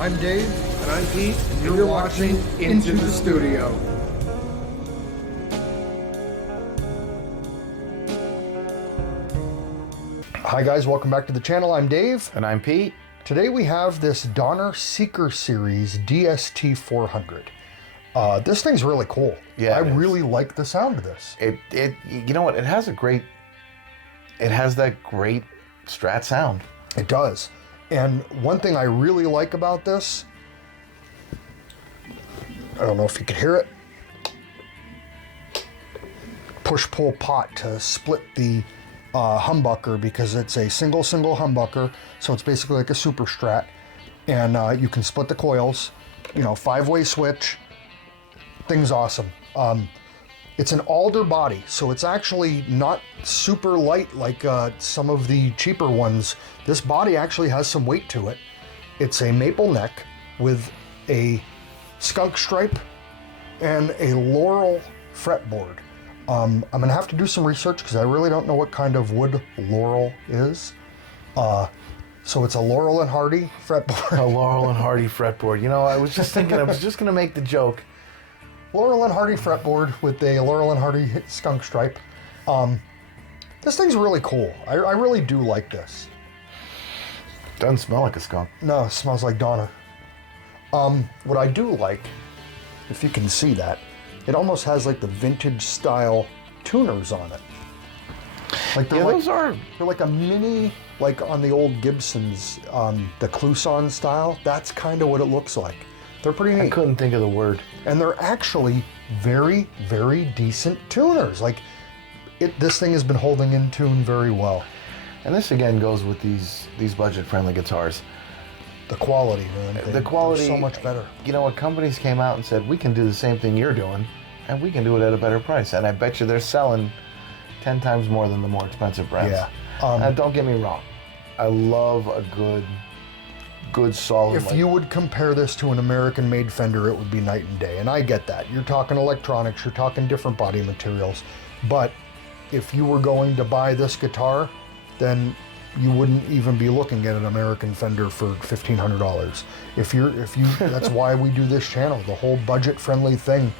I'm Dave. And I'm Pete, and You're watching Into the Studio. Hi guys, welcome back to the channel. I'm Dave. And I'm Pete. Today we have this Donner Seeker Series DST-400. This thing's really cool. Yeah, I really like the sound of this. You know what? It has that great strat sound. It does. And one thing I really like about this, I don't know if you could hear it, push-pull pot to split the humbucker, because it's a single humbucker, so it's basically like a super strat, and you can split the coils, you know, 5-way switch. Thing's awesome. It's an alder body, so it's actually not super light like some of the cheaper ones. This body actually has some weight to it. It's a maple neck with a skunk stripe and a laurel fretboard. I'm gonna have to do some research because I really don't know what kind of wood laurel is. So it's a Laurel and Hardy fretboard. A Laurel and Hardy fretboard. You know, I was just thinking, I was just gonna make the joke. Laurel and Hardy fretboard with a Laurel and Hardy skunk stripe. This thing's really cool. I really do like this. Doesn't smell like a skunk. No, it smells like Donner. What I do like, if you can see that, it almost has like the vintage style tuners on it. Like they're they're like a mini, like on the old Gibsons, the Clouson style. That's kind of what it looks like. They're pretty neat. I couldn't think of the word. And they're actually very, very decent tuners. Like, this thing has been holding in tune very well. And this again goes with these budget-friendly guitars. The quality, man. The quality, so much better. You know what? Companies came out and said, we can do the same thing you're doing, and we can do it at a better price. And I bet you they're selling 10 times more than the more expensive brands. Yeah. Don't get me wrong. I love a good solid. If you would compare this to an American-made Fender, it would be night and day. And I get that. You're talking electronics, you're talking different body materials. But if you were going to buy this guitar, then you wouldn't even be looking at an American Fender for $1,500. That's why we do this channel, the whole budget-friendly thing.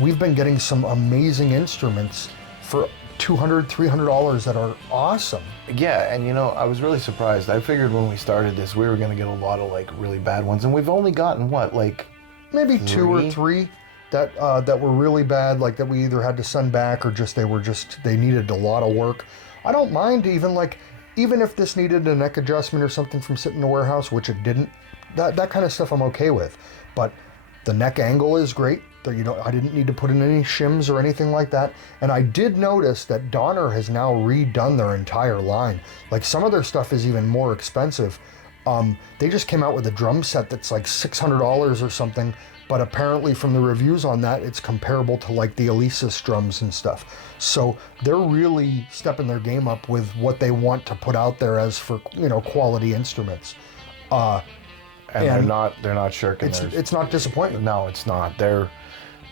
We've been getting some amazing instruments for $200, $300 that are awesome. Yeah, and you know, I was really surprised. I figured when we started this, we were going to get a lot of like really bad ones, and we've only gotten what, like maybe 2 or 3 that were really bad, like that we either had to send back or they needed a lot of work. I don't mind even if this needed a neck adjustment or something from sitting in the warehouse, which it didn't. That kind of stuff I'm okay with. But the neck angle is great. You know, I didn't need to put in any shims or anything like that. And I did notice that Donner has now redone their entire line. Like, some of their stuff is even more expensive. They just came out with a drum set that's like $600 or something, but apparently from the reviews on that, it's comparable to like the Alesis drums and stuff. So they're really stepping their game up with what they want to put out there as for, you know, quality instruments. And they're not shirking. It's not disappointing. No, it's not. Their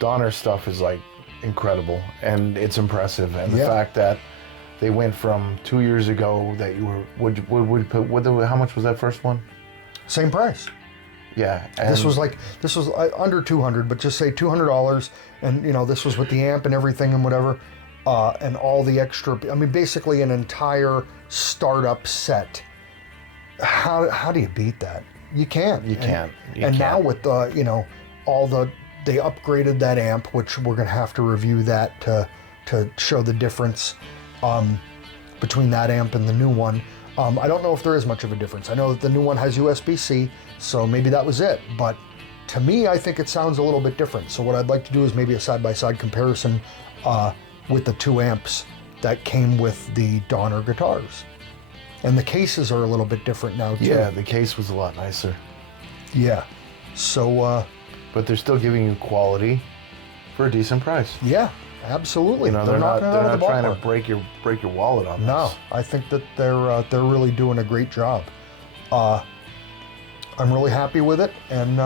Donner stuff is like incredible, and it's impressive. And the fact that they went from 2 years ago that you were how much was that first one? Same price. Yeah. And this was under $200, but just say $200, and you know, this was with the amp and everything and whatever, and all the extra. I mean, basically an entire startup set. How do you beat that? You can't. You can't. Now with you know, they upgraded that amp, which we're gonna have to review that to show the difference between that amp and the new one. I don't know if there is much of a difference. I know that the new one has USB-C, so maybe that was it. But to me, I think it sounds a little bit different. So what I'd like to do is maybe a side-by-side comparison with the 2 amps that came with the Donner guitars. And the cases are a little bit different now too. Yeah, the case was a lot nicer. Yeah. So but they're still giving you quality for a decent price. Yeah, absolutely. You know, they're not trying to break your wallet on this. No, I think that they're really doing a great job. I'm really happy with it, and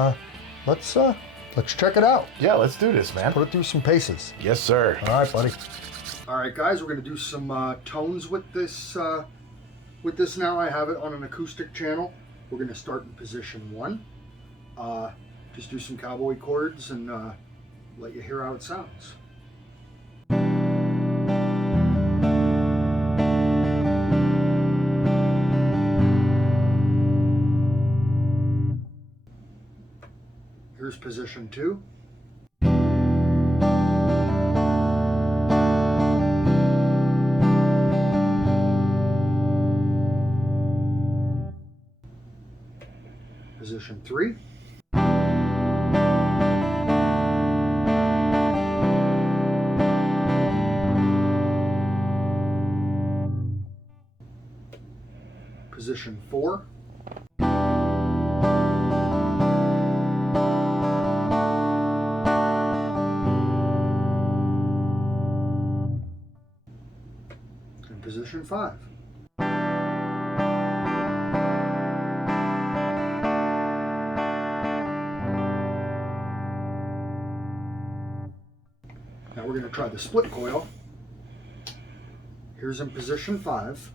let's check it out. Yeah, let's do this, man. Let's put it through some paces. Yes, sir. All right, buddy. All right, guys, we're going to do some tones with this now. I have it on an acoustic channel. we're going to start in position 1. Just do some cowboy chords and let you hear how it sounds. Here's position 2. Position 3. Position 4. And position 5. Now we're going to try the split coil. Here's in position 5.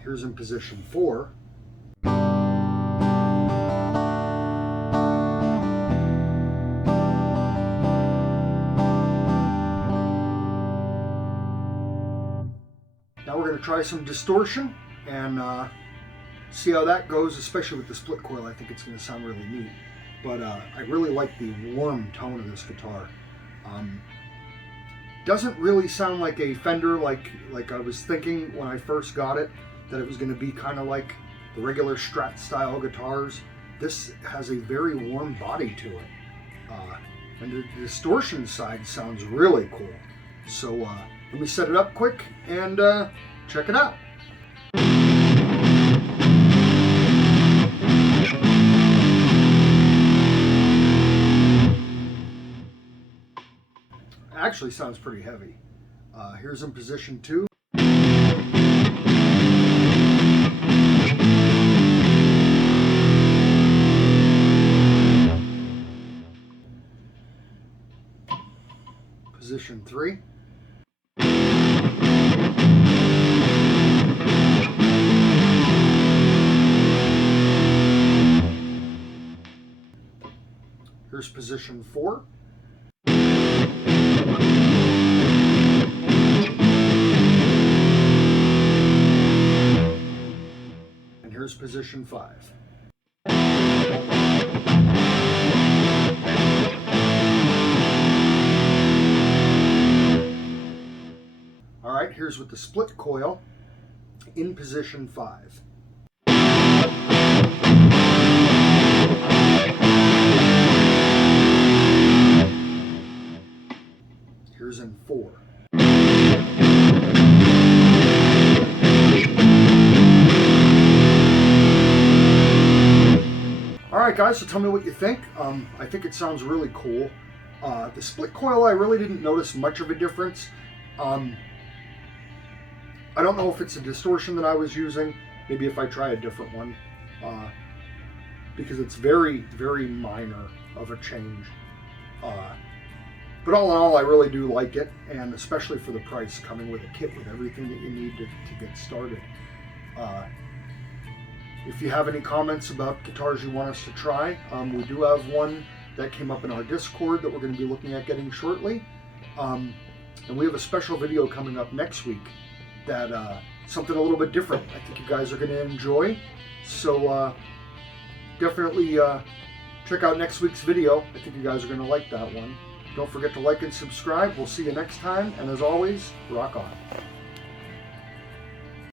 Here's in position 4. Now we're going to try some distortion and see how that goes, especially with the split coil. I think it's going to sound really neat. But I really like the warm tone of this guitar. Doesn't really sound like a Fender like I was thinking when I first got it, that it was going to be kind of like the regular strat style guitars. This has a very warm body to it. And the distortion side sounds really cool. So let me set it up quick and check it out. Actually sounds pretty heavy. Here's in position 2. Position 3. Here's position 4. And here's position 5. All right, here's with the split coil in position 5. Here's in 4. All right, guys, so tell me what you think. I think it sounds really cool. The split coil, I really didn't notice much of a difference. I don't know if it's a distortion that I was using. Maybe if I try a different one, because it's very, very minor of a change. But all in all, I really do like it, and especially for the price, coming with a kit with everything that you need to get started. If you have any comments about guitars you want us to try, we do have one that came up in our Discord that we're going to be looking at getting shortly. And we have a special video coming up next week that something a little bit different I think you guys are going to enjoy. So definitely check out next week's video. I think you guys are going to like that one. Don't forget to like and subscribe. We'll see you next time, and as always, rock on.